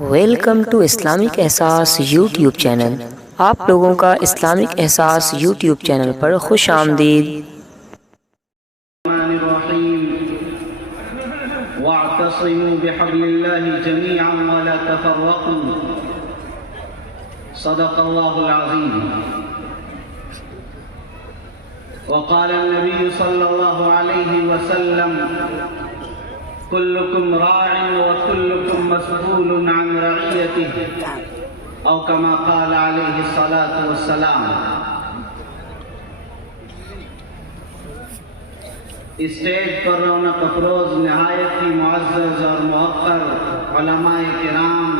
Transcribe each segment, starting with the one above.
Welcome to Islamic احساس YouTube channel. آپ لوگوں کا اسلامک احساس یوٹیوب چینل پر خوش آمدید۔ واعتصموا بحبل الله جميعا ولا تفرقوا صدق الله العظيم وقال النبي صلى الله عليه وسلم كلكم راع وكلكم مسؤول عن رعيته او كما قال عليه الصلاة والسلام۔ اسٹیج پر رونق افروز نہایت ہی معزز اور موقر علماء کرام،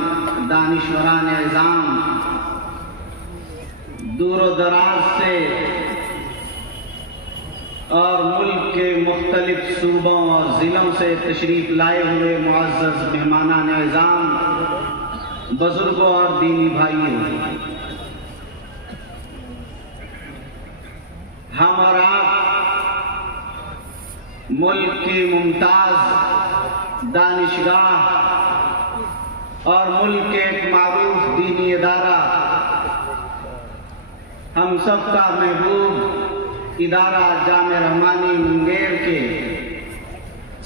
دانشوران اعظام، دور و دراز سے اور ملک کے مختلف صوبوں اور ضلعوں سے تشریف لائے ہوئے معزز مہمانان اعظام، بزرگوں اور دینی بھائیوں، ہم اور آپ ملک کی ممتاز دانشگاہ اور ملک کے ایک معروف دینی ادارہ، ہم سب کا محبوب ادارہ جامعہ رحمانی منگیر کے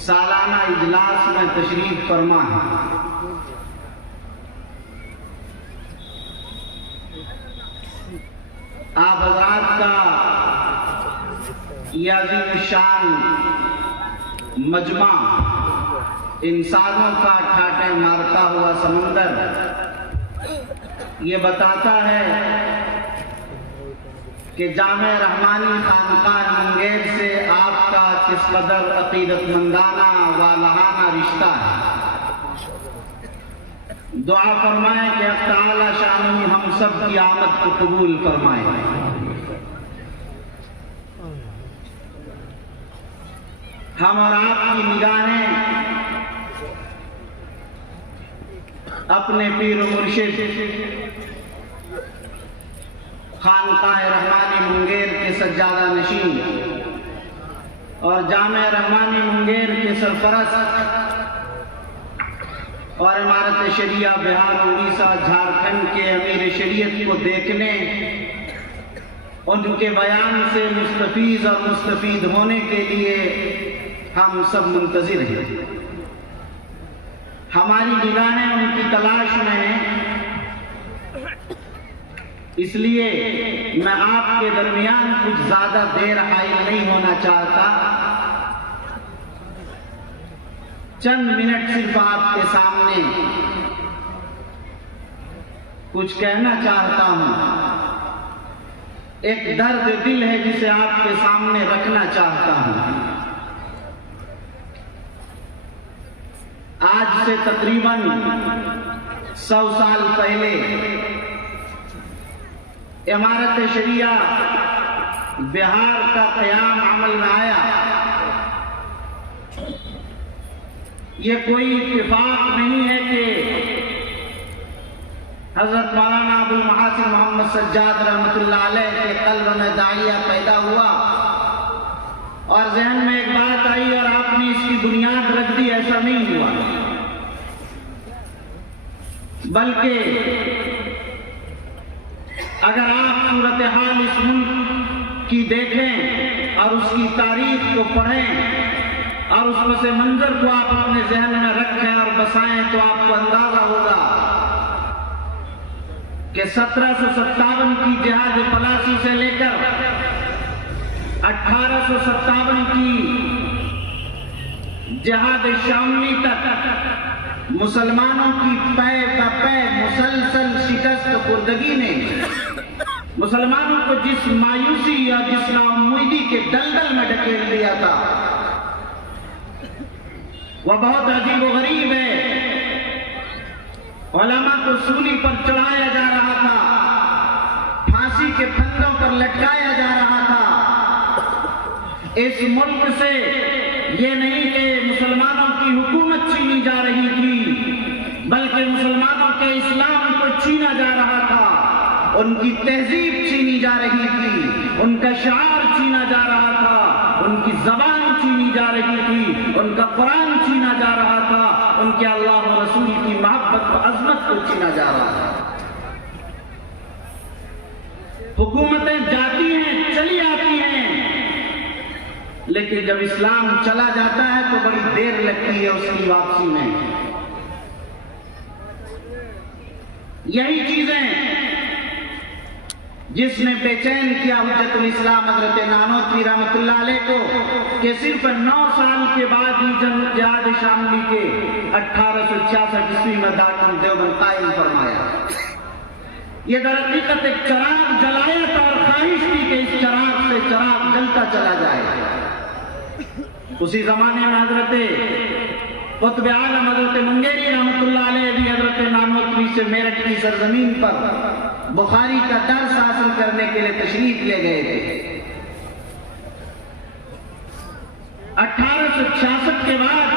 سالانہ اجلاس میں تشریف فرما ہے۔ آپ حضرات کا یہ عظیم الشان مجمع، انسانوں کا ٹھاٹھے مارتا ہوا سمندر، یہ بتاتا ہے کہ جامعہ رحمانی خانقاہ منگیر سے آپ کا کس قدر عقیدت مندانہ والہانہ رشتہ ہے۔ دعا فرمائیں کہ اللہ تعالی شانہ ہم سب کی آمد کو قبول فرمائے۔ ہم اور آپ کی نگاہیں اپنے پیر و مرشد خانقاہ رحمانی منگیر کے سجادہ نشین اور جامعہ رحمانی منگیر کے سرپرست اور امارت شریعہ بہار، اڑیسہ، جھارکھنڈ کے امیر شریعت کو دیکھنے، ان کے بیان سے مستفیض اور مستفید ہونے کے لیے ہم سب منتظر ہیں۔ ہماری نگاہیں ان کی تلاش میں ہیں، اس لیے میں آپ کے درمیان کچھ زیادہ دیر حائل نہیں ہونا چاہتا، چند منٹ صرف آپ کے سامنے کچھ کہنا چاہتا ہوں۔ ایک درد دل ہے جسے آپ کے سامنے رکھنا چاہتا ہوں۔ آج سے تقریباً 100 سال پہلے امارت شریعہ بہار کا قیام عمل میں آیا۔ یہ کوئی اتفاق نہیں ہے کہ حضرت مولانا ابو المحاسن محمد سجاد رحمۃ اللہ علیہ کے قلب میں داعیہ پیدا ہوا اور ذہن میں ایک بات آئی اور آپ نے اس کی بنیاد رکھ دی، ایسا نہیں ہوا، بلکہ اگر آپ صورتحال اس ملک کی دیکھیں اور اس کی تاریخ کو پڑھیں اور اس پس منظر کو آپ اپنے ذہن میں رکھیں اور بسائیں تو آپ کو اندازہ ہوگا کہ 1757 کی جہاد پلاسی سے لے کر 1857 کی جہاد شاملی تک مسلمانوں کی پے بہ پے مسلسل شکست خوردگی نے مسلمانوں کو جس مایوسی اور جس ناامیدی کے دلدل میں ڈھکیل دیا تھا، وہ بہت عجیب و غریب ہے۔ علماء کو سولی پر چڑھایا جا رہا تھا، پھانسی کے پھندوں پر لٹکایا جا رہا تھا۔ اس ملک سے یہ نہیں کہ مسلمانوں کی حکومت چھینی جا رہی تھی، بلکہ مسلمانوں کے اسلام کو چھینا جا رہا تھا، ان کی تہذیب چھینی جا رہی تھی، ان کا شعار چھینا جا رہا تھا، ان کی زبان چھینی جا رہی تھی، ان کا قرآن چھینا جا رہا تھا، ان کے اللہ و رسول کی محبت و عظمت کو چھینا جا رہا ہے۔ حکومتیں جاتی ہیں، چلی آتی ہیں، لیکن جب اسلام چلا جاتا ہے تو بڑی دیر لگتی ہے اس کی واپسی میں۔ یہی چیزیں جس نے بے چین کیا حجت الاسلام حضرت نانوتوی رحمۃ اللہ علیہ کو کہ صرف 9 سال کے بعد ہی جہاد شاملی کے 1866 عیسوی میں دارالعلوم دیوبند قائم فرمایا۔ یہ در حقیقت ایک چراغ جلایا تھا اور خواہش تھی کہ اس چراغ سے چراغ جلتا چلا جائے۔ اسی زمانے میں حضرت قطب عالم حضرت منگیری رحمۃ اللہ علیہ بھی حضرت نانوتوی سے میرٹھ کی سرزمین پر بخاری کا درس حاصل کرنے کے لیے تشریف لے گئے تھے۔ 1866 کے بعد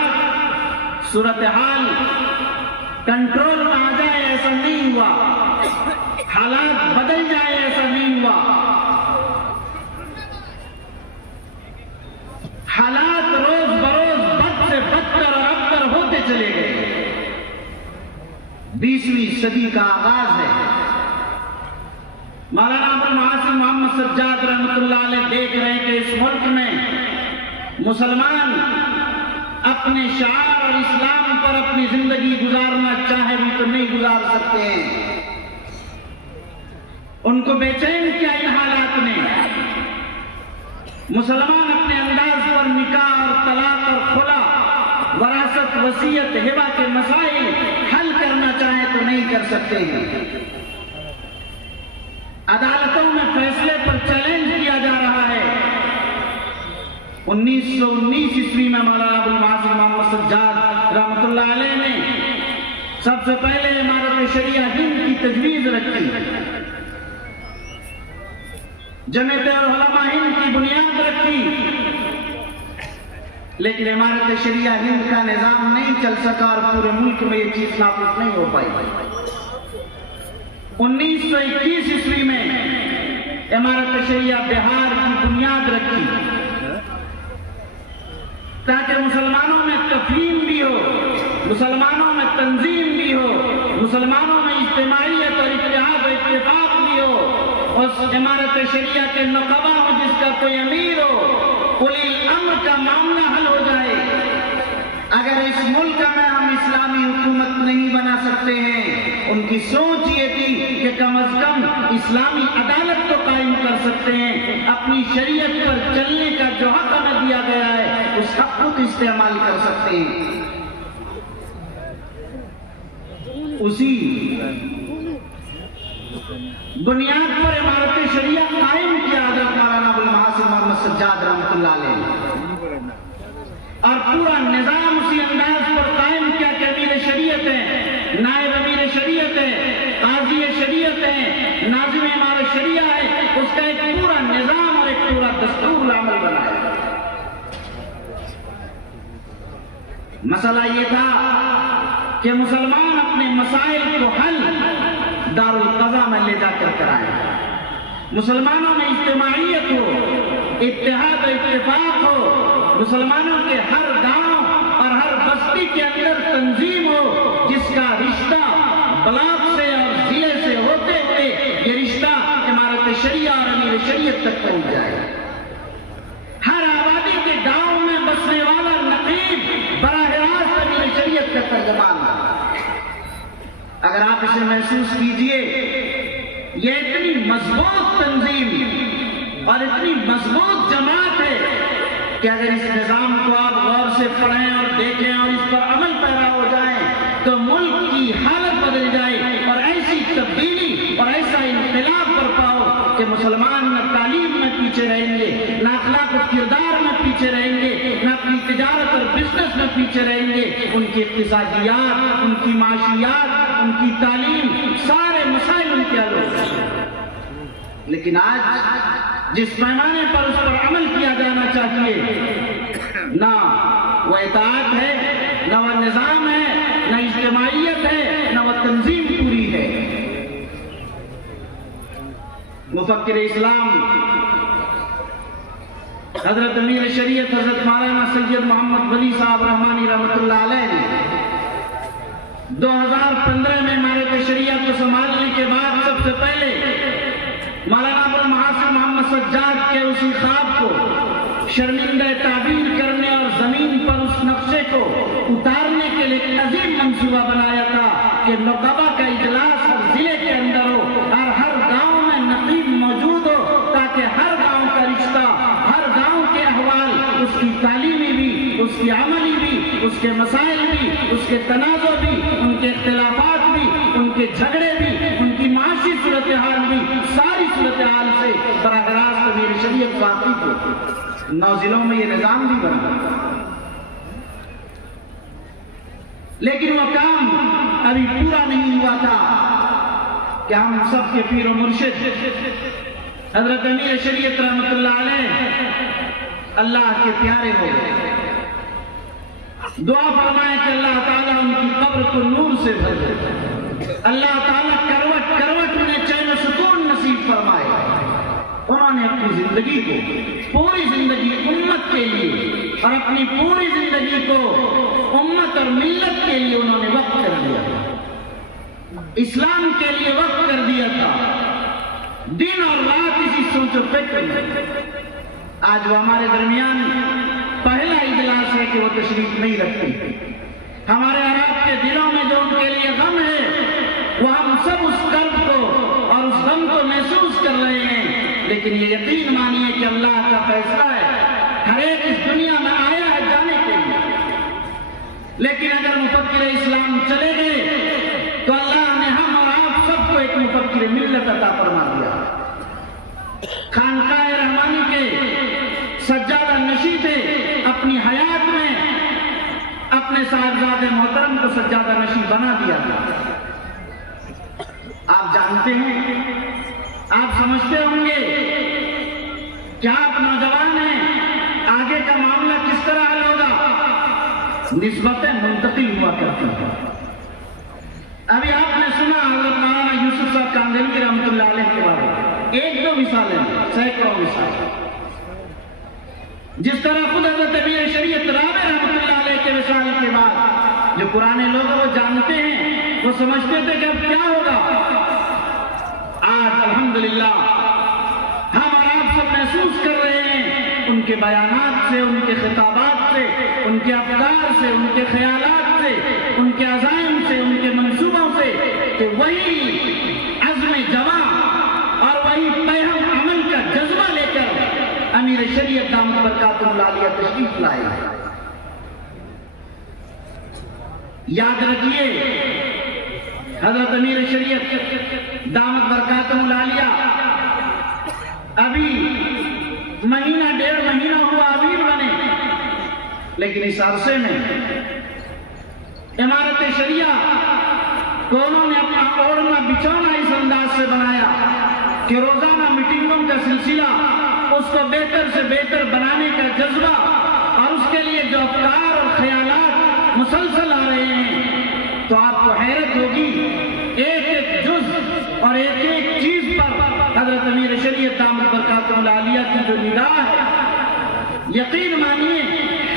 صورتحال کنٹرول میں آ جائے ایسا نہیں ہوا، حالات بدل جائے ایسا نہیں ہوا، حالات روز بروز بد سے بدتر اور ابتر ہوتے چلے گئے۔ 20ویں صدی کا آغاز ہے۔ مولانا ابوالمحاسن محمد سجاد رحمۃ اللہ علیہ دیکھ رہے ہیں کہ اس ملک میں مسلمان اپنے شعار اور اسلام پر اپنی زندگی گزارنا چاہے بھی تو نہیں گزار سکتے ہیں۔ ان کو بے چین کیا ان حالات نے۔ مسلمان اپنے انداز پر نکاح اور طلاق اور خلا، وراثت، وصیت، ہبہ کے مسائل حل کرنا چاہے تو نہیں کر سکتے ہیں۔ عدالتوں میں فیصلے پر چیلنج کیا جا رہا ہے۔ 1919 عیسوی میں مولانا ابوالمحاسن محمد سجاد رحمۃ اللہ علیہ نے سب سے پہلے امارت شریعہ ہند کی تجویز رکھی، جمعیت علماء ہند کی بنیاد رکھی، لیکن امارت شریعہ ہند کا نظام نہیں چل سکا اور پورے ملک میں یہ چیز نافذ نہیں ہو پائی۔ 1921 عیسوی میں امارت شریعہ بہار کی بنیاد رکھی تاکہ مسلمانوں میں تفہیم بھی ہو، مسلمانوں میں تنظیم بھی ہو، مسلمانوں میں اجتماعیت اور اتحاد و اتفاق بھی ہو، اور امارت شریعہ کے نقبہ ہو جس کا کوئی امیر ہو، اولی الامر کا معاملہ حل ہو جائے۔ اگر اس ملک میں ہم اسلامی حکومت نہیں بنا سکتے ہیں، ان کی سوچ یہ تھی کہ کم از کم اسلامی عدالت تو قائم کر سکتے ہیں، اپنی شریعت پر چلنے کا جو حق ہمیں دیا گیا ہے اس حق کو استعمال کر سکتے ہیں۔ اسی بنیاد پر امارت شریعہ قائم کیا حضرت مولانا ابوالمحاسن محمد سجاد رحمۃ اللہ علیہ، اور پورا نظام اسی انداز پر قائم کیا کہ امیر شریعت ہے، نائب امیر شریعت ہے، قاضی شریعت ہے، ناظم امارت شریعہ ہے، اس کا ایک پورا نظام اور ایک پورا دستور العمل بنایا۔ مسئلہ یہ تھا کہ مسلمان اپنے مسائل کو حل دارالقضاء میں لے جا کر کرائیں، مسلمانوں میں اجتماعیت ہو، اتحاد و اتفاق ہو، مسلمانوں کے ہر گاؤں اور ہر بستی کے اندر تنظیم ہو جس کا رشتہ بلاک سے اور ضلع سے ہوتے ہوئے یہ رشتہ امارت شریعہ اور امیر شریعت تک پہنچ جائے۔ ہر آبادی کے گاؤں میں بسنے والا نقیب براہ راست امیر شریعت کا ترجمان۔ اگر آپ اسے محسوس کیجئے، یہ اتنی مضبوط تنظیم اور اتنی مضبوط جماعت ہے کہ اگر اس نظام کو آپ غور سے پڑھیں اور دیکھیں اور اس پر عمل پیرا ہو جائیں تو ملک کی حالت بدل جائے اور ایسی تبدیلی اور ایسا انقلاب برپا ہو کہ مسلمان نہ تعلیم میں پیچھے رہیں گے، نہ اخلاق و کردار میں پیچھے رہیں گے، نہ اپنی تجارت اور بزنس میں پیچھے رہیں گے، ان کی اقتصادیات، ان کی معاشیات، ان کی تعلیم، سارے مسائل ان کے حل ہو گئے۔ لیکن آج جس پیمانے پر اس پر عمل کیا جانا چاہیے، نہ وہ اطاعت ہے، نہ وہ نظام ہے، نہ اجتماعیت ہے، نہ وہ تنظیم پوری ہے۔ مفکر اسلام حضرت امیر شریعت حضرت مولانا سید محمد ولی صاحب رحمانی رحمۃ اللہ علیہ نے 2015 میں ہمارے شریعت کو سنبھالنے کے بعد سب سے پہلے مولانا ابوالمحاسن محمد سجاد کے اسی خواب کو شرمندہ تعبیر کرنے اور زمین پر اس نقشے کو اتارنے کے لیے ایک عظیم منصوبہ بنایا تھا کہ نقبہ کا اجلاس ہر ضلع کے اندر ہو اور ہر گاؤں میں نقیب موجود ہو، تاکہ ہر گاؤں کا رشتہ، ہر گاؤں کے احوال، اس کی تعلیمی بھی، اس کی عملی بھی، اس کے مسائل بھی، اس کے تنازع بھی، ان کے اختلافات بھی، ان کے جھگڑے بھی، ان کی معاشی صورتحال بھی، ساری صورتحال سے براہ راست میری شریعت واقف ہو۔ 9 ضلعوں میں یہ نظام بھی بنا، لیکن وہ کام ابھی پورا نہیں ہوا تھا کہ ہم سب کے پیر و مرشد حضرت امیر شریعت رحمت اللہ علیہ اللہ کے پیارے ہو گئے۔ دعا فرمائے کہ اللہ تعالیٰ ان کی قبر کو نور سے بھر دے، اللہ تعالیٰ کروٹ کروٹ انہیں چین و سکون نصیب فرمائے۔ انہوں نے اپنی زندگی کو، پوری زندگی امت کے لیے اور اپنی پوری زندگی کو امت اور ملت کے لیے انہوں نے وقف کر دیا تھا، اسلام کے لیے وقف کر دیا تھا، دن اور رات اسی سوچ و فکر میں۔ آج وہ ہمارے درمیان پہلا اجلاس ہے کہ وہ تشریف نہیں رکھتی۔ ہمارے عرب کے دلوں میں جو ان کے لیے غم ہے، وہ ہم سب اس کرب کو اور اس غم کو محسوس کر رہے ہیں، لیکن یہ یقین مانیے کہ اللہ کا فیصلہ ہے، ہر ایک اس دنیا میں آیا ہے جانے کے لیے، لیکن اگر مفکر اسلام چلے گئے تو اللہ نے ہم اور آپ سب کو ایک مفکر ملت عطا فرما دیا۔ خانقاہ رحمانی کے سجادہ نشی تھے، اپنی حیات میں اپنے صاحبزاد محترم کو سجادہ نشی بنا دیا تھا۔ آپ جانتے ہیں، آپ سمجھتے ہوں گے کہ آپ نوجوان ہیں، آگے کا معاملہ کس طرح حل ہوگا؟ نسبتیں منتقل ہوا کرتی ہیں۔ ابھی آپ نے سنا حضرت مولانا یوسف صاحب کاندھلوی رحمۃ اللہ علیہ کے بارے میں، 1-2 مثالیں، سینکڑوں مثالیں۔ جس طرح خود حضرت امیر شریعت رابع رحمۃ اللہ علیہ کے وصال کے بعد جو پرانے لوگ وہ جانتے ہیں، وہ سمجھتے تھے کہ اب کیا ہوگا۔ آج الحمدللہ ہم اور آپ سب محسوس کر رہے ہیں ان کے بیانات سے، ان کے خطابات سے، ان کے افکار سے، ان کے خیالات سے، ان کے عزائم سے، ان کے منصوبوں سے کہ وہی عزم جواں اور وہی پیہم عمل کا جذبہ لے کر امیر شریعت دامت برکاتہ العالیہ تشریف لائے۔ یاد رکھیے، حضرت امیر شریعت دامت برکاتہ العالیہ ابھی مہینہ 1.5 مہینہ ہوا امیر بنے، لیکن اس عرصے میں امارت شریعہ کو انہوں نے اپنا اوڑھنا بچھونا اس انداز سے بنایا کہ روزانہ میٹنگوں کا سلسلہ، اس کو بہتر سے بہتر بنانے کا جذبہ اور اس کے لیے جو افکار اور خیالات مسلسل آ رہے ہیں، تو آپ کو حیرت ہوگی ایک ایک جز اور ایک ایک چیز پر حضرت امیر شریعت دامت برکاتہ العالیہ کی جو نگاہ ہے، یقین مانیے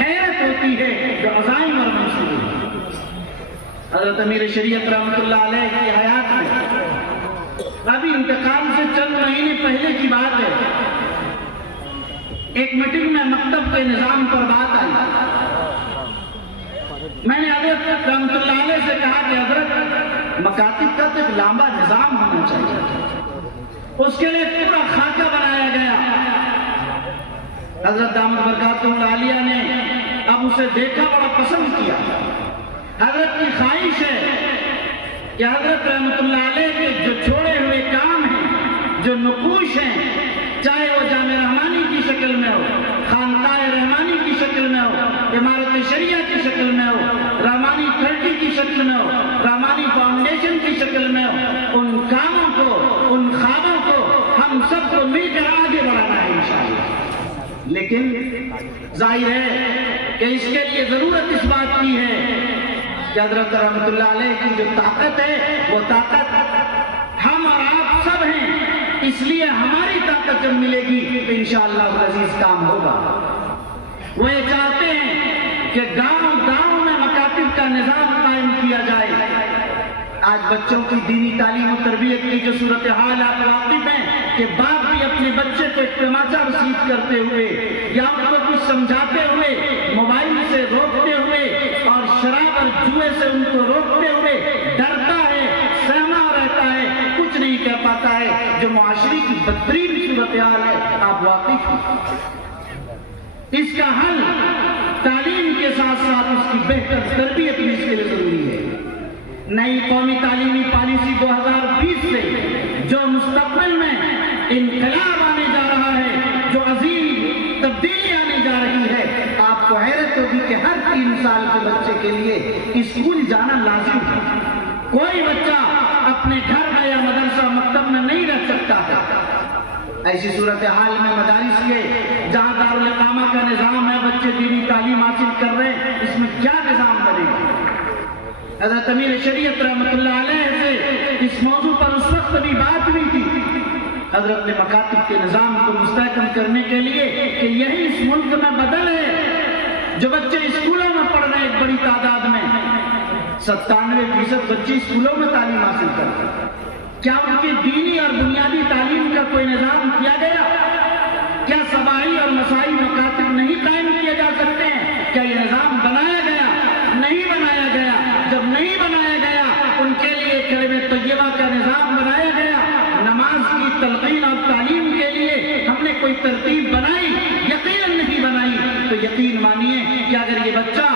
حیرت ہوتی ہے جو عزائم اور منصوبے۔ حضرت امیر شریعت رحمت اللہ علیہ کی حیات میں ابھی انتقال سے چند مہینے پہلے کی بات ہے، ایک میٹنگ میں مکتب کے نظام پر بات آئی۔ میں نے حضرت رحمت اللہ علیہ سے کہا کہ حضرت مکاتب کا تو ایک لمبا نظام ہونا چاہیے، اس کے لیے پورا خاکہ بنایا گیا۔ حضرت دامت برکاتہ العالیہ نے اب اسے دیکھا، بڑا پسند کیا۔ حضرت کی خواہش ہے کہ حضرت رحمت اللہ علیہ کے جو چھوڑے ہوئے کام ہیں، جو نقوش ہیں، چاہے وہ جامع رحمانی کی شکل میں ہو، خانقاہ رحمانی کی شکل میں ہو، امارت شریعہ کی شکل میں ہو، رحمانی 30 کی شکل میں ہو، رحمانی فاؤنڈیشن کی شکل میں ہو، ان کاموں کو، ان خوابوں کو ہم سب کو مل کر آگے بڑھانا ہے انشاءاللہ۔ لیکن ظاہر ہے کہ اس کے لیے ضرورت اس بات کی ہے کہ حضرت رحمت اللہ علیہ کی جو طاقت ہے، وہ طاقت ہم اور آپ سب ہیں، اس لیے ہماری طاقت جب ملے گی تو انشاءاللہ العزیز کام ہوگا۔ وہ یہ چاہتے ہیں کہ گاؤں گاؤں میں مکاتب کا نظام قائم کیا جائے، آج بچوں کی دینی تعلیم و تربیت کی جو صورتحال آپ واقف ہیں کہ باپ بھی اپنے بچے کو ایک تماچا رسید کرتے ہوئے یا ان کو کچھ سمجھاتے ہوئے، موبائل سے روکتے ہوئے اور شراب اور جوئے سے ان کو روکتے ہوئے ڈرتا ہے، سہما رہتا ہے، کچھ نہیں کہہ پاتا ہے، جو معاشرے کی بدترین صورتحال ہے آپ واقف ہیں۔ اس کا حل تعلیم کے ساتھ ساتھ اس کی بہتر تربیت بھی اس کے لیے ضروری ہے۔ نئی قومی تعلیمی پالیسی 2020 سے جو مستقبل میں انقلاب آنے جا رہا ہے، جو عظیم تبدیلی آنے جا رہی ہے، آپ کو حیرت ہوگی کہ ہر 3 سال کے بچے کے لیے اسکول جانا لازم ہے۔ کوئی بچہ اپنے گھر میں یا مدرسہ مکتب میں نہیں رہ سکتا ہے۔ ایسی صورتحال میں مدارس کے جہاں دارالاقامہ کا نظام ہے، بچے دینی تعلیم حاصل کر رہے ہیں، اس میں کیا نظام بنے گا؟ حضرت امیر شریعت رحمۃ اللہ علیہ سے اس موضوع پر اس وقت بھی بات ہوئی تھی، حضرت نے مکاتب کے نظام کو مستحکم کرنے کے لیے کہ یہی اس ملک میں بدل ہے۔ جو بچے اسکولوں میں پڑھ رہے ہیں ایک بڑی تعداد میں 97% بچے اسکولوں میں تعلیم حاصل کرتے ہیں، کیا ان کی دینی اور بنیادی تعلیم کا کوئی نظام کیا گیا؟ کیا صباحی اور مسائی مکاتب نہیں قائم کیے جا سکتے ہیں؟ کیا یہ نظام بنایا گیا؟ نہیں بنایا گیا۔ جب نہیں بنایا گیا ان کے لیے کلمہ طیبہ کا نظام بنایا گیا، نماز کی تلقین اور تعلیم کے لیے ہم نے کوئی ترتیب بنائی؟ یقیناً نہیں بنائی۔ تو یقین مانیے کہ اگر یہ بچہ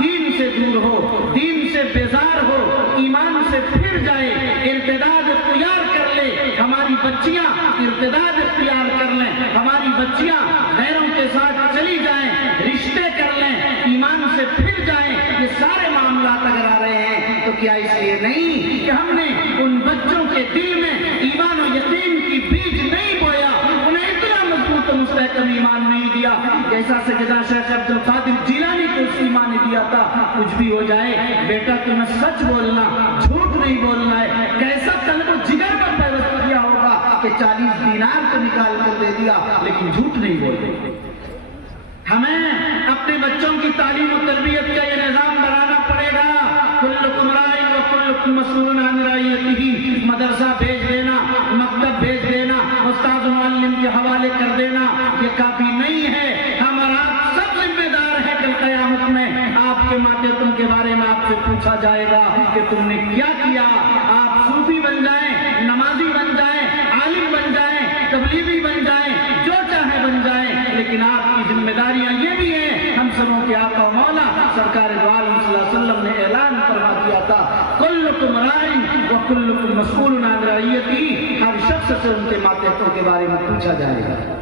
دین سے دور ہو، دین سے بیزار ہو، ایمان سے پھر جائے، ارتداد اختیار کر لے، ہماری بچیاں ارتداد اختیار کر لیں، ہماری بچیاں غیروں کے ساتھ چلی جائیں، رشتے کر لیں، ایمان سے پھر جائیں، یہ سارے معاملات اگر آ رہے ہیں تو کیا اس لیے نہیں کہ ہم نے ان بچوں کے دل میں ایمان و یقین کی بیج نہیں بویا، انہیں اتنا مضبوط و مستحکم ایمان نہیں دیا جیسا سیدنا شیخ عبد القادر جیلانی کو اس ایمان دیا تھا۔ کچھ بھی ہو جائے بیٹا تمہیں سچ بولنا، جھوٹ نہیں بولنا ہے۔ کیسا قلب و جگر میں پیوست کیا ہوگا کہ 40 دینار تو نکال کر دے دیا لیکن جھوٹ نہیں بولے۔ ہمیں اپنے بچوں کی تعلیم و تربیت کا یہ نظام بنانا پڑے گا۔ کلکم راع و کلکم مسئول عن رعیتہ، مدرسہ بھیج دینا، مکتب بھیج دینا، استاد و معلم کے حوالے کر دینا یہ کافی نہیں ہے۔ ہم اور آپ سب ذمہ دار ہیں، کل قیامت میں آپ کے ماتم کے بارے میں آپ سے پوچھا جائے گا کہ تم نے کیا کیا۔ آپ صوفی بن جائیں، نمازی بن جائیں، عالم بن جائیں، تبلیغی بن جائیں، جو چاہے بن جائیں، لیکن آپ کی ذمہ داریاں یہ بھی ہیں۔ ہم سبوں کے آقا و مولا سرکار دو عالم صلی اللہ علیہ وسلم نے اعلان فرما دیا تھا، کلکم راع و کلکم مسئول عن رعیتہ، ہر شخص سے ان کے ماتحتوں کے بارے میں پوچھا جائے گا۔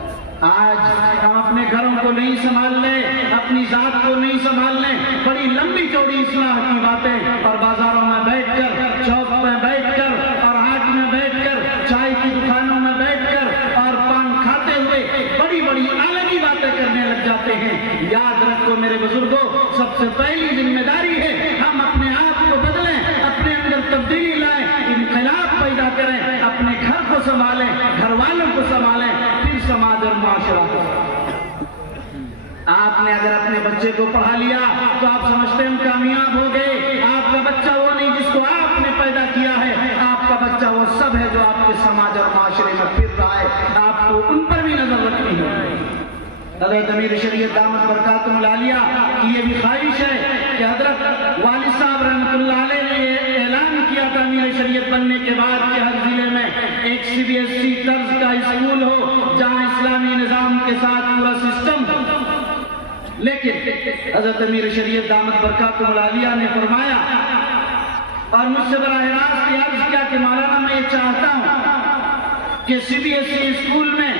آج ہم اپنے گھروں کو نہیں سنبھال لیں، اپنی ذات کو نہیں سنبھال لیں، بڑی لمبی چوڑی اصلاح کی باتیں، اور بازاروں میں بیٹھ کر، چوک میں بیٹھ کر، اور ہاٹ میں بیٹھ کر، چائے کی دکانوں میں بیٹھ کر اور پان کھاتے ہوئے بڑی بڑی عالمی باتیں کرنے لگ جاتے ہیں۔ یاد رکھو میرے بزرگوں، سب سے پہلی ذمہ داری ہے ہم اپنے آپ کو بدلیں، اپنے اندر تبدیلی لائیں، انقلاب پیدا کریں، اپنے گھر کو سنبھالیں، گھر والوں کو سنبھالیں، پھر سماج اور معاشرہ کو۔ آپ نے اگر اپنے بچے کو پڑھا لیا تو آپ سمجھتے ہیں ہم کامیاب ہو گئے۔ آپ کا بچہ وہ نہیں جس کو آپ نے پیدا کیا ہے، آپ کا بچہ وہ سب ہے جو آپ کے سماج اور معاشرے میں پھر رہا ہے۔ آپ کو ان پر بھی نظر رکھنی ہے۔ حضرت امیر شریعت دامت برکاتہ العالیہ کی یہ بھی خواہش ہے کہ حضرت والد صاحب رحمۃ اللہ علیہ نے یہ اعلان کیا تھا امیر شریعت بننے کے بعد کہ ہر ضلع میں ایک CBSE طرز کا اسکول ہو جہاں اسلامی نظام کے ساتھ پورا سسٹم ہو۔ لیکن حضرت امیر شریعت دامت برکاتہ العالیہ نے فرمایا اور مجھ سے براہ راست عرض کیا کہ مولانا میں یہ چاہتا ہوں کہ CBSE اسکول میں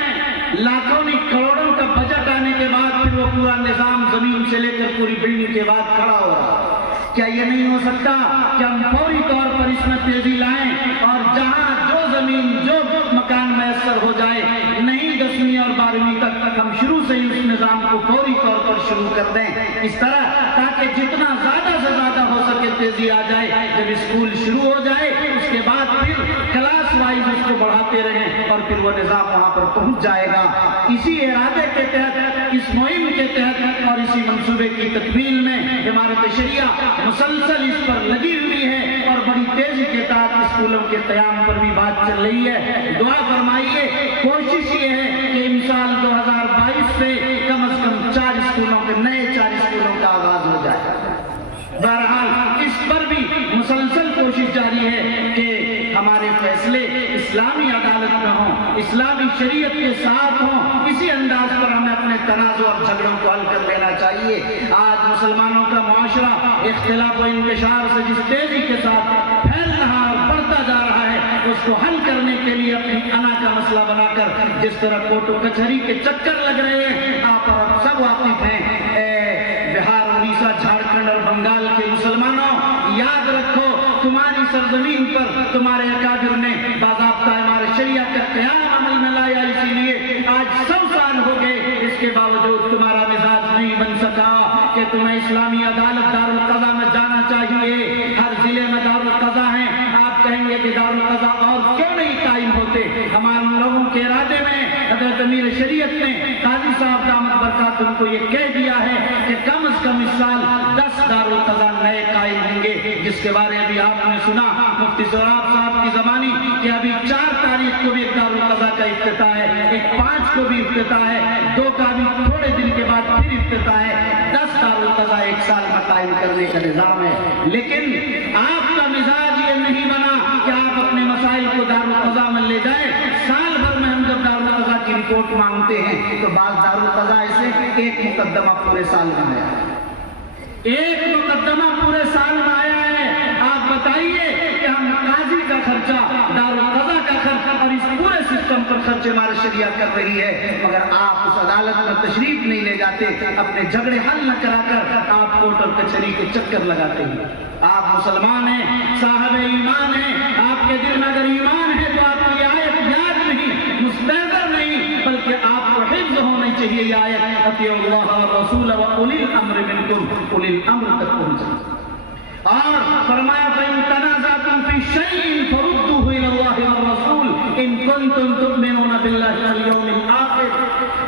لاکھوں نہیں کروڑوں کا بجٹ آنے کے بعد پھر وہ پورا نظام زمین سے لے کر پوری بلڈنگ کے بعد کھڑا ہو رہا۔ کیا یہ نہیں ہو سکتا کہ ہم فوری طور پر اس میں تیزی لائیں اور جہاں جو زمین جو مکان میسر ہو جائے، نہیں 10ویں اور 12ویں تک ہم شروع سے ہی اس نظام کو فوری طور پر شروع کر دیں، اس طرح تاکہ جتنا زیادہ سے زیادہ ہو سکے تیزی آ جائے۔ جب اسکول شروع ہو جائے اس کے بعد پھر کلاس وائز اس کو بڑھاتے رہیں اور پھر وہ نظام وہاں پر پہنچ جائے گا۔ اسی ارادے کے تحت، اس مہم کے تحت اور اسی منصوبے کی تکمیل میں امارت شریعہ مسلسل اس پر لگی ہوئی ہے اور بڑی تیزی کے ساتھ اسکولوں کے قیام پر بھی بات چل رہی ہے۔ دعا فرمائیے، کوشش یہ ہے کہ امسال 2022 سے کم از کم 4 اسکولوں کے نئے 4 اسکولوں کا آغاز ہو جائے۔ بہرحال اس پر بھی مسلسل کوشش جاری ہے کہ ہمارے فیصلے اسلامی عدالت میں ہوں، اسلامی شریعت کے ساتھ ہوں۔ اسی انداز پر ہمیں اپنے تنازع اور جھگڑوں کو حل کر لینا چاہیے۔ آج مسلمانوں کا معاشرہ اختلاف و انتشار سے جس تیزی کے ساتھ پھیل رہا اور بڑھتا جا رہا ہے، اس کو حل کرنے کے لیے اپنی انا کا مسئلہ بنا کر جس طرح کوٹ و کچہری کے چکر لگ رہے ہیں، آپ اور سب واقف ہیں۔ بہار، اڑیسہ، جھارکھنڈ اور بنگال کے مسلمانوں، یاد رکھو تمہاری سرزمین پر تمہارے اکابر نے باضابطہ ہمارے شریعہ کا قیام عمل میں لایا، اسی لیے آج 100 سال ہو گئے، اس کے باوجود تمہارا مزاج نہیں بن سکا کہ تمہیں اسلامی عدالت دارالقضا میں جانا چاہیے۔ ہر ضلع میں دارالقضا ہیں، آپ کہیں گے کہ دارالقضا اور کیوں نہیں قائم ہوتے؟ ہمارے لوگوں کے ارادے میں حضرت امیر شریعت نے قاضی صاحب دامت برکاتہم کو یہ کہہ دیا ہے کہ کم از کم اس سال 10 دارالقضا نئے قائم ہوں گے، جس کے بارے ابھی آپ نے سنا مفتی سہراب صاحب کی زمانی کہ ابھی 4 تاریخ کو بھی ایک دارالقضا کا افتتاح ہے، ایک 5 کو بھی افتتاح ہے، 2 کا بھی تھوڑے دن کے بعد پھر افتتاح ہے۔ 10 دارالقضا ایک سال میں قائم کرنے کا نظام ہے، لیکن آپ کا مزاج یہ نہیں بنا کہ آپ اپنے مسائل کو دارالقضا میں لے جائیں۔ سال بھر میں ہم جب دارالقضا کی رپورٹ مانگتے ہیں تو بعض دارالقضا ایسے ایک مقدمہ پورے سال میں آیا ہے، ایک مقدمہ پورے سال میں آیا ہے۔ آپ بتائیے کہ ہم قاضی کا خرچہ، دارالقضا کا خرچہ اور اس پورے سسٹم پر خرچ ہمارے شریعہ کر رہی ہے، مگر آپ اس عدالت میں تشریف نہیں لے جاتے، اپنے جھگڑے حل نہ کرا کر آپ کورٹ اور کچہری کے چکر لگاتے ہیں۔ آپ مسلمان ہیں، صاحب ایمان ہیں، آپ کے دل میں اگر ایمان ہے تو آپ کو یہ آیت یاد نہیں، مستحضر نہیں، بلکہ آپ کو حفظ ہونی چاہیے یہ آیت، اطیعوا اللہ والرسول واولی الامر منکم، اولی الامر تک پہنچا۔ اور فرمایا فَإِن تَنَازَعْتُمْ فِي شَيْءٍ فَرُدُّوهُ إِلَى اللَّهِ وَالرَّسُولِ إِن كُنتُمْ تُؤْمِنُونَ بِاللَّهِ وَالْيَوْمِ الْآخِرِ۔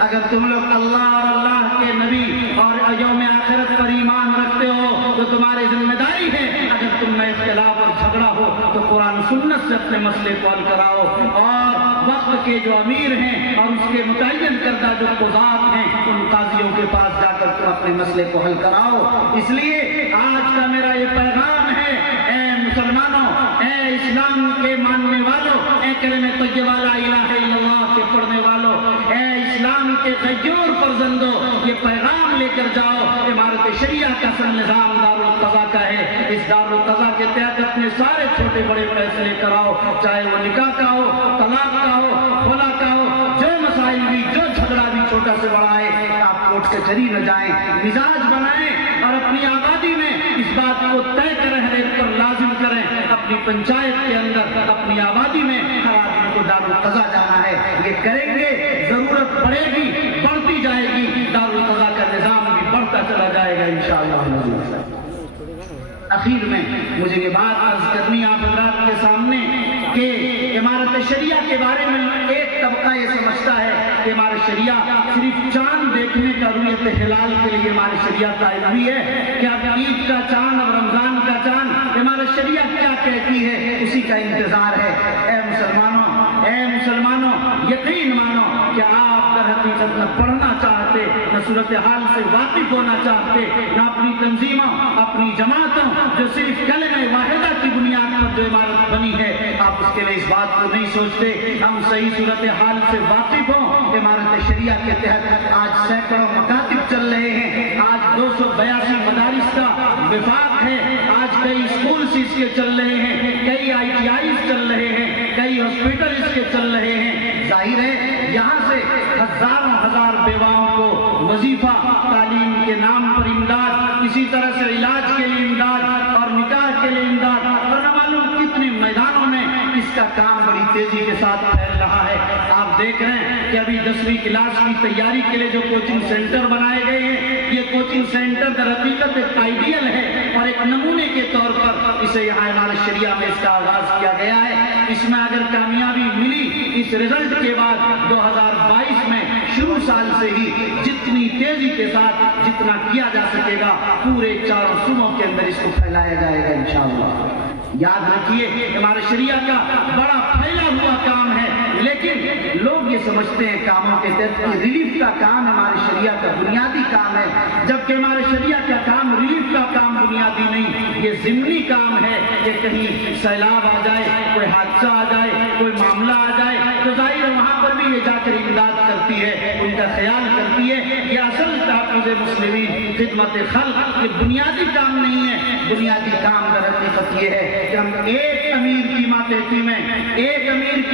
اگر تم لوگ اللہ اور اللہ کے نبی اور یوم آخرت پر ایمان رکھتے ہو تو تمہاری ذمہ داری ہے، اگر تم میں اختلاف اور جھگڑا ہو تو قرآن سنت سے اپنے مسئلے کو حل کراؤ، اور وقت کے جو امیر ہیں اور اس کے متعین کردہ جو قضات ہیں ان قاضیوں کے پاس جا کر تم اپنے مسئلے کو حل کراؤ۔ اس لیے آج کا میرا یہ پیغام ہے، اے مسلمانوں، اے اسلام کے ماننے والوں، اے کلمہ طیبہ لا الہ الا اللہ کے پڑھنے والوں، اے اسلام کے غیور فرزندوں، یہ پیغام لے کر جاؤ۔ امارت شریعہ کا اصل نظام دارالقضا کا ہے، اس دارالقضا کے تحت اپنے سارے چھوٹے بڑے فیصلے کراؤ، چاہے وہ نکاح کا ہو، طلاق کا ہو، خلا کا ہو، جو مسائل بھی، جو جھگڑا بھی چھوٹا سے بڑا ہے، آپ کورٹ کچہری نہ جائیں، مزاج بنائیں اور اپنی آبادی میں اس بات کو طے کریں، ہر ایک پر لازم کریں، اپنی پنچایت کے اندر، اپنی آبادی میں ہر آدمی کو دارالقضا جانا ہے۔ یہ کریں گے، ضرورت پڑے گی، بڑھتی جائے گی، دارالقضا کا نظام بھی بڑھتا چلا جائے گا انشاءاللہ۔ اخیر میں مجھے یہ بات عرض کرنی آپ حضرات کے سامنے کہ امارت شریعہ کے بارے میں ایک طبقہ یہ سمجھتا ہے کہ امارت شریعہ صرف چاند دیکھنے کا رویت ہلال کے لیے امارت شریعہ قائم ہوئی ہے، کہ اب عید کا چاند اور رمضان کا چاند امارت شریعہ کیا کہتی ہے اسی کا انتظار ہے۔ اے مسلمانوں، یقین مانو کہ آپ در حقیقت نہ پڑھنا چاہتے، نہ صورتحال سے واقف ہونا چاہتے، نہ اپنی تنظیموں، اپنی جماعتوں جو صرف کلمہ واحدہ کی بنیاد پر جو عمارت بنی ہے، آپ اس کے لیے اس بات کو نہیں سوچتے۔ ہم صحیح صورتحال سے واقف ہوں۔ امارت شریعہ کے تحت آج سینکڑوں مکاتب چل رہے ہیں، آج 282 مدارس کا وفاق ہے، آج کئی اسکولز اس کے چل رہے ہیں، کئی ITIs چل رہے ہیں، کئی ہاسپٹل اس کے چل رہے ہیں۔ ظاہر ہے یہاں سے ہزاروں ہزار بیواؤں کو وظیفہ، تعلیم کے نام پر امداد، اسی طرح سے علاج کے لیے امداد اور نکاح کے لیے امداد، اور نہ معلوم کتنے میدانوں میں اس کا کام بڑی تیزی کے ساتھ پھیل رہا ہے۔ آپ دیکھ رہے ہیں کہ ابھی 10ویں کلاس کی تیاری کے لیے جو کوچنگ سینٹر بنائے گئے ہیں، یہ کوچنگ سینٹر در حقیقت ایک آئیڈیل ہے اور ایک نمونے کے طور پر اسے یہاں ہمارے شریعہ میں اس کا آغاز کیا گیا ہے۔ اس میں اگر کامیابی ملی اس رزلٹ کے بعد 2022 میں شروع سال سے ہی جتنی تیزی کے ساتھ جتنا کیا جا سکے گا پورے 4 صوبوں کے اندر اس کو پھیلایا جائے گا انشاءاللہ۔ یاد رکھیے ہمارے شریعہ کا بڑا پھیلا ہوا کام ہے، لیکن لوگ یہ سمجھتے ہیں کاموں کے تحت ریلیف کا کام ہمارے شریعہ کا بنیادی کام ہے، جبکہ ہمارے شریعہ کا کام ریلیف کا کام بنیادی نہیں، یہ ضمنی کام ہے کہ کہیں سیلاب آ جائے، کوئی حادثہ آ جائے، کوئی معاملہ آ جائے تو ظاہر ہے وہاں پر بھی یہ جا کر امداد کرتی ہے، ان کا خیال کرتی ہے۔ یہ اصل تحفظ مسلمین خدمت خلق، یہ بنیادی کام نہیں ہے، بنیادی کام در حقیقت یہ ہے کہ ہم ایک امیر کی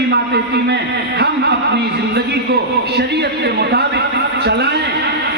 ماتحتی میں ہم اپنی زندگی کو شریعت کے مطابق چلائیں،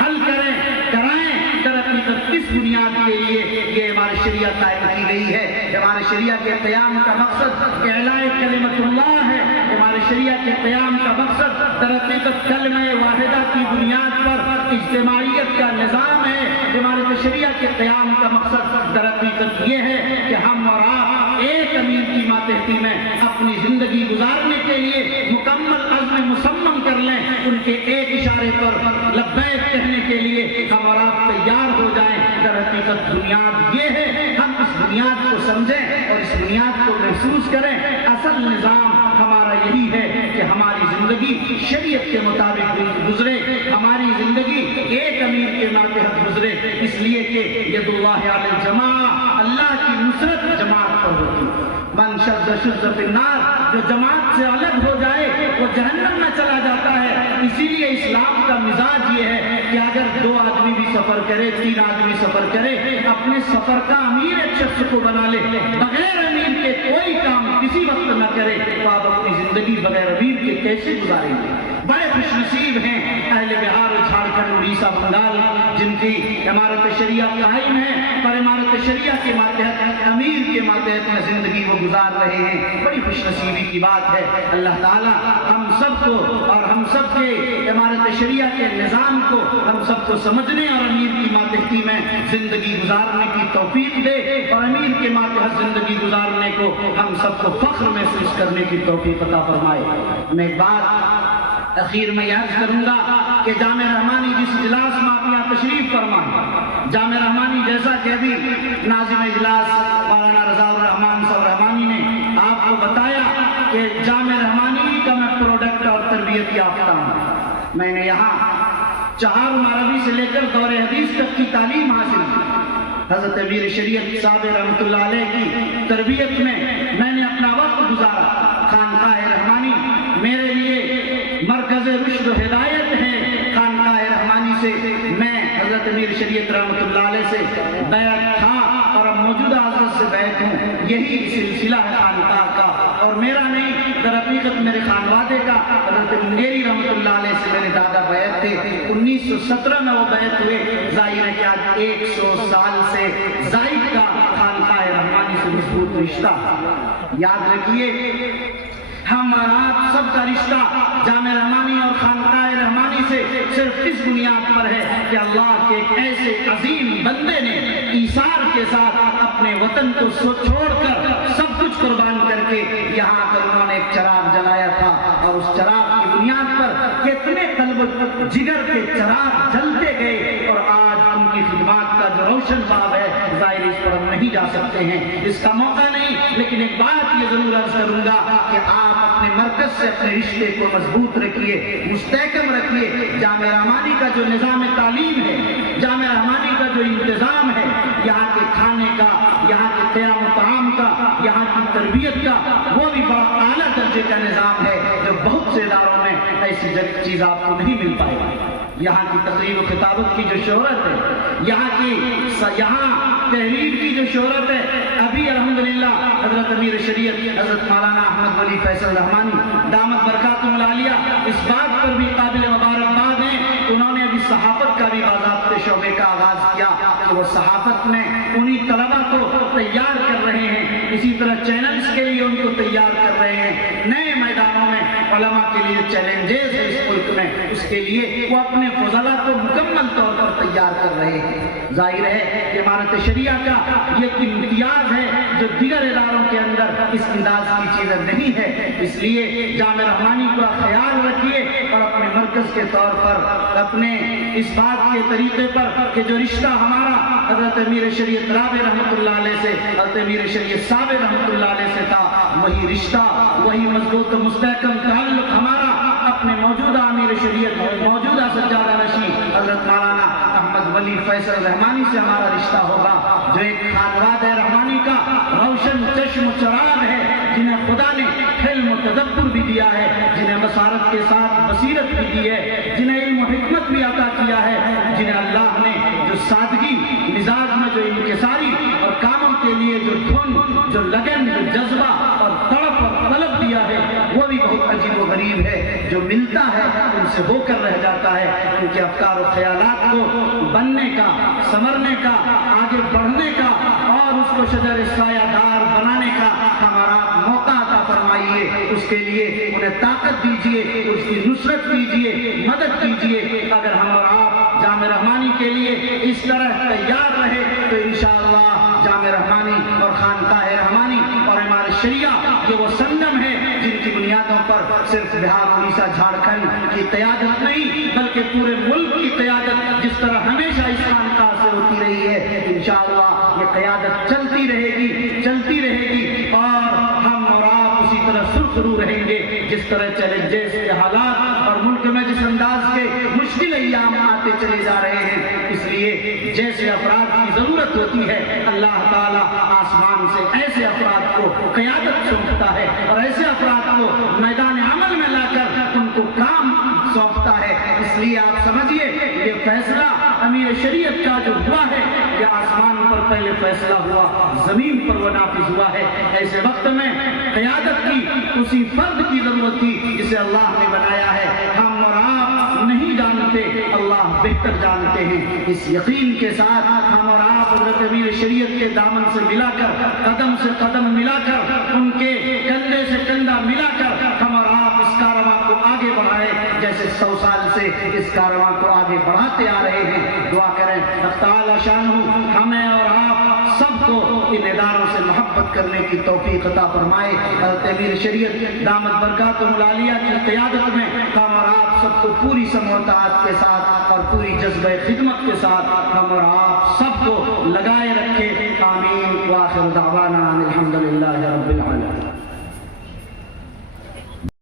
حل کریں، کرائیں۔ در حقیقت کس بنیاد کے لیے یہ ہمارے شریعہ قائم کی گئی ہے؟ ہمارے شریعہ کے قیام کا مقصد اعلاء کلمت اللہ ہے، ہمارے شریعہ کے قیام کا مقصد در حقیقت کلمہ واحدہ کی بنیاد پر اجتماعیت کا نظام ہے، ہمارے شریعہ کے قیام کا مقصد در حقیقت یہ ہے کہ ہم اور آپ ایک امیر کی ماتحتی میں اپنی زندگی گزارنے کے لیے مکمل عزم مصمم کر لیں، ان کے ایک اشارے پر لبیک کہنے کے لیے ہم اور آپ تیار ہو جائیں۔ در حقیقت بنیاد یہ ہے، ہم اس بنیاد کو سمجھیں اور اس بنیاد کو محسوس کریں۔ اصل نظام ہمارا یہی ہے کہ ہماری زندگی شریعت کے مطابق گزرے، ہماری زندگی ایک امیر کے ماتحت گزرے، اس لیے کہ ید اللہ علی الجماع، اللہ کی نصرت جماعت پر ہوتی ہے۔ من شذ شذ فی النار، جو جماعت سے الگ ہو جائے وہ جہنم میں چلا جاتا ہے۔ اسی لیے اسلام کا مزاج یہ ہے کہ اگر 2 آدمی بھی سفر کرے، 3 آدمی سفر کرے، اپنے سفر کا امیر ایک شخص کو بنا لے، بغیر امیر کے کوئی کام کسی وقت نہ کرے، تو آپ اپنی زندگی بغیر امیر کے کیسے گزاریں گے؟ بڑے خوش نصیب ہیں اہل بہار، جھارکھنڈ، اڑیسہ، بنگال، جن کی عمارت شریعہ قائم ہے، پر عمارت شریعہ کے ماتحت، امیر کے ماتحت میں زندگی وہ گزار رہے ہیں۔ بڑی خوش نصیبی کی بات ہے۔ اللہ تعالیٰ ہم سب کو اور ہم سب کے عمارت شریعہ کے نظام کو ہم سب کو سمجھنے اور امیر کی ماتحتی میں زندگی گزارنے کی توفیق دے، اور امیر کے ماتحت زندگی گزارنے کو ہم سب کو فخر محسوس کرنے کی توفیق عطا فرمائے۔ میں ایک بات اخیر میں عرض کروں گا کہ جامع رحمانی جس اجلاس میں آپ یہاں تشریف فرمائیں، جامع رحمانی جیسا کہ ابھی ناظم اجلاس مولانا رضا الرحمان صاحب رحمانی نے آپ کو بتایا کہ جامع رحمانی کا میں پروڈکٹ اور تربیت یافتہ ہوں۔ میں نے یہاں 4 عربی سے لے کر دور حدیث تک کی تعلیم حاصل کی۔ حضرت امیر شریعت صاحب رحمۃ اللہ علیہ کی تربیت میں نے اپنا وقت گزارا۔ خانقاہ رحمانی میرے لیے مرکز رشد و ہدایت ہے۔ خانقاہ رحمانی سے میں حضرت امیر شریعت رحمۃ اللہ علیہ سے بیعت تھا اور اب موجودہ حضرت سے بیعت ہوں۔ یہی سلسلہ ہے خانقاہ کا، اور میرا نہیں، در حقیقت میرے خانوادے کا۔ حضرت منگیری رحمۃ اللہ علیہ سے میرے دادا بیعت تھے، 1917 میں وہ بیعت ہوئے۔ ظاہر ہے کہ آج 100 سال سے زائد کا خانقاہ رحمانی سے مضبوط رشتہ۔ یاد رکھیے ہم اور آپ سب کا رشتہ جامع رحمانی اور خانقاہ رحمانی سے صرف اس بنیاد پر ہے کہ اللہ کے ایک ایسے عظیم بندے نے ایثار کے ساتھ اپنے وطن کو چھوڑ کر سب کچھ قربان کر کے یہاں پر انہوں نے ایک چراغ جلایا تھا، اور اس چراغ کی بنیاد پر کتنے قلب جگر کے چراغ جلتے گئے، اور آج ان کی خدمات کا جو روشن باب ہے، ظاہر اس پر ہم نہیں جا سکتے ہیں، اس کا موقع نہیں، لیکن ایک بات یہ ضرور عرض کروں گا کہ آپ اپنے مرکز سے اپنے رشتے کو مضبوط رکھیے، مستحکم رکھیے۔ جامع رحمانی کا جو نظام تعلیم ہے، جامع رحمانی کا جو انتظام ہے، یہاں کے کھانے کا، یہاں کے قیام و طعام کا، یہاں کی تربیت کا، وہ بھی بڑا اعلیٰ درجے کا نظام ہے جو بہت سے اداروں میں ایسی چیز آپ کو نہیں مل پائے گی۔ یہاں کی تقریر و خطابت کی جو شہرت ہے، یہاں تحریر کی جو شہرت ہے، ابھی الحمدللہ حضرت امیر شریعت حضرت مولانا احمد ولی فیصل رحمانی دامت برکاتہم العالیہ اس بات پر بھی قابل مبارکباد ہیں، انہوں نے ابھی صحافت کا بھی باضابطے شعبے کا آغاز کیا کہ وہ صحافت میں انہی طلبہ کو تیار کر رہے ہیں، اسی طرح چینلز کے لیے ان کو تیار کر رہے ہیں، نئے میدانوں میں علماء کے لیے چیلنجز ہے اس ملک میں، اس کے لیے وہ اپنے فضلہ کو مکمل طور پر تیار کر رہے ہیں۔ ظاہر ہے کہ عمارت شریعہ کا یہ امتیاز ہے جو دیگر اداروں کے اندر اس انداز کی چیزیں نہیں ہے۔ اس لیے جامع رحمانی کا خیال رکھیے اور اپنے مرکز کے طور پر اپنے اس بات کے طریقے پر کہ جو رشتہ ہمارا حضرت امیر شریعت رابع رحمۃ اللہ علیہ سے حضرت امیر شریعت صابر رحمۃ اللہ علیہ سے تھا، وہی رشتہ، وہی مضبوط و مستحکم تعلق ہمارا اپنے موجودہ امیر شریعت موجودہ سجادہ نشین حضرت مولانا احمد ولی فیصل رحمانی سے ہمارا رشتہ ہوگا، جو ایک خانوادہ رحمانی کا روشن چشم و چراغ ہے، جنہیں خدا نے علم و تدبر بھی دیا ہے، جنہیں بصارت کے ساتھ بصیرت بھی دی ہے، جنہیں علم و حکمت بھی عطا کیا ہے، جنہیں اللہ نے جو سادگی مزاج میں جو انکساری اور کاموں کے لیے جو دھن، جو لگن، جو جذبہ اور تڑپ اور طلب دیا ہے، وہ بھی بہت عجیب و غریب ہے۔ جو ملتا ہے ان سے ہو کر رہ جاتا ہے، کیونکہ افکار و خیالات کو بننے کا، سنورنے کا، آگے بڑھنے کا اور اس کو شجر سایہ دار بنانے کا ہمارا موقع عطا فرمائیے۔ اس کے لیے انہیں طاقت دیجیے، اس کی نصرت کیجیے، مدد کیجیے۔ اگر ہم اور آپ جامع رحمانی کے لیے اس طرح تیار رہے تو انشاءاللہ جامع رحمانی اور خانقاہ رحمانی اور امارت شریعہ یہ وہ سنگم ہے جن کی بنیادوں پر صرف بہار، اڑیسہ، جھارکھنڈ کی قیادت نہیں بلکہ پورے ملک کی قیادت جس طرح ہمیشہ اس خانقاہ سے ہوتی رہی ہے، انشاءاللہ یہ قیادت چلتی رہے گی اور ہم اور آپ اسی طرح سرخرو رہیں گے جس طرح چیلنجز کے حالات اور ملک میں جس انداز کے مشکل ایام آتے چلے جا رہے ہیں۔ اس لیے جیسے افراد کی ضرورت ہوتی ہے، اللہ تعالیٰ آسمان سے ایسے افراد کو قیادت سونپتا ہے اور ایسے افراد کو میدان عمل میں لا کر ان کو کام سونپتا ہے۔ اس لیے آپ سمجھیے یہ فیصلہ امیر شریعت کا جو ہوا ہے، یہ آسمان پر پہلے فیصلہ ہوا، زمین پر وہ نافذ ہوا ہے۔ ایسے وقت میں قیادت کی اسی فرد کی ضرورت تھی جسے اللہ نے بنایا ہے۔ ہم اور آپ نہیں جانتے، اللہ بہتر جانتے ہیں۔ اس یقین کے ساتھ ہم اور آپ حضرت امیر شریعت کے دامن سے ملا کر، قدم سے قدم ملا کر، ان کے کندھے سے کندھا ملا کر ہم اور آپ اس کارواں کو آگے بڑھائیں جیسے 100 سال سے اس کارواں کو آگے بڑھاتے آ رہے ہیں۔ دعا کریں اللہ تعالی شانہ ہمیں اور آپ سب کو ان اداروں سے محبت کرنے کی توفیق عطا فرمائے۔ حضرت امیر شریعت دامت برکاتہ العالیہ کی قیادت میں ہم اور آپ سب کو پوری سمع و طاعت کے ساتھ اور پوری جذبہ خدمت کے ساتھ ہم اور آپ سب کو لگائے رکھے۔ آمین۔ وآخر دعوانا